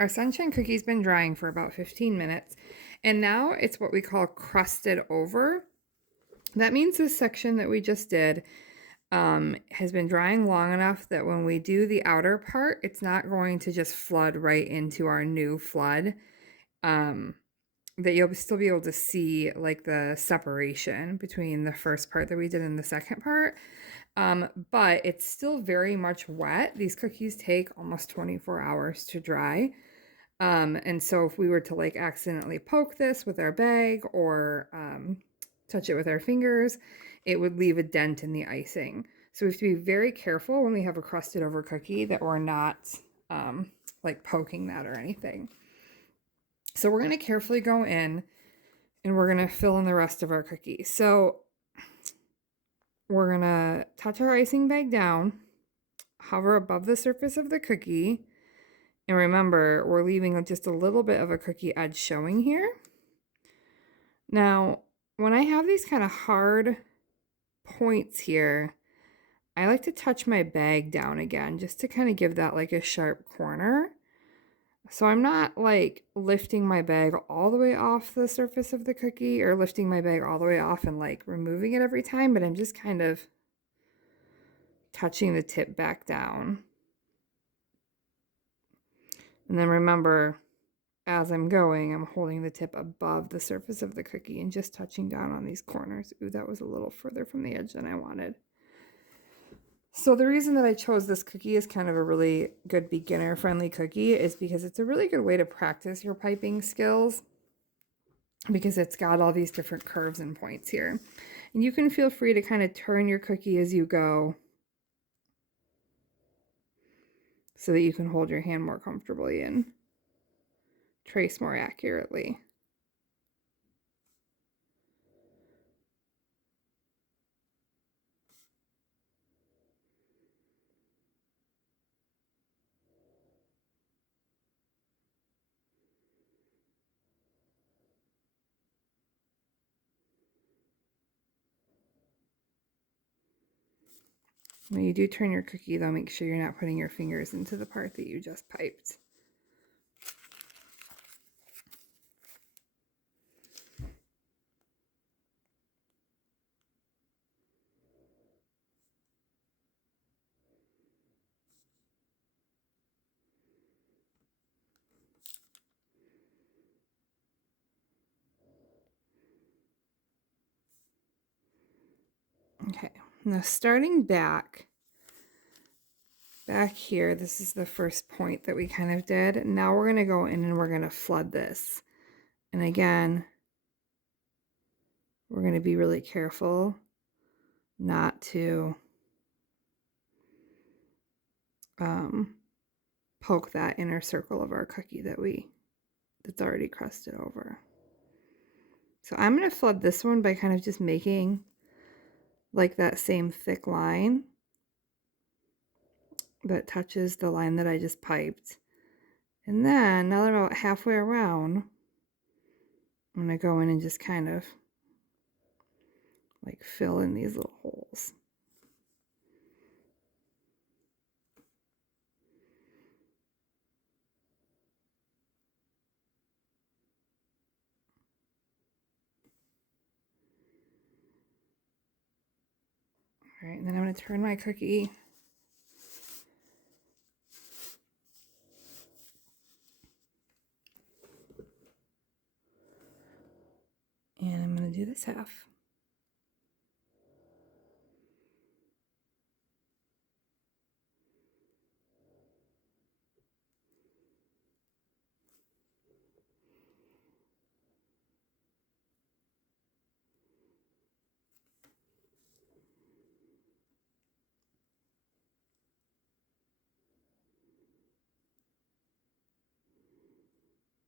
Our sunshine cookie's been drying for about 15 minutes, and now it's what we call crusted over. That means this section that we just did has been drying long enough that when we do the outer part, it's not going to just flood right into our new flood. That you'll still be able to see like the separation between the first part that we did and the second part. But it's still very much wet. These cookies take almost 24 hours to dry. And so if we were to like accidentally poke this with our bag or touch it with our fingers, it would leave a dent in the icing. So we have to be very careful when we have a crusted over cookie that we're not like poking that or anything. So we're going to carefully go in and we're going to fill in the rest of our cookie. So we're going to touch our icing bag down, hover above the surface of the cookie, and remember, we're leaving just a little bit of a cookie edge showing here. Now, when I have these kind of hard points here, I like to touch my bag down again just to kind of give that like a sharp corner. So I'm not like lifting my bag all the way off the surface of the cookie or lifting my bag all the way off and like removing it every time, but I'm just kind of touching the tip back down. And then remember, as I'm going, I'm holding the tip above the surface of the cookie and just touching down on these corners. Ooh, that was a little further from the edge than I wanted. So the reason that I chose this cookie as kind of a really good beginner-friendly cookie is because it's a really good way to practice your piping skills because it's got all these different curves and points here. And you can feel free to kind of turn your cookie as you go so that you can hold your hand more comfortably and trace more accurately. When you do turn your cookie, though, make sure you're not putting your fingers into the part that you just piped. Okay, now starting back here, this is the first point that we kind of did. Now we're going to go in and we're going to flood this. And again, we're going to be really careful not to poke that inner circle of our cookie that's already crusted over. So I'm going to flood this one by kind of just making like that same thick line that touches the line that I just piped. And then now that I'm about halfway around, I'm going to go in and just kind of like fill in these little holes. All right, and then I'm going to turn my cookie and I'm going to do this half.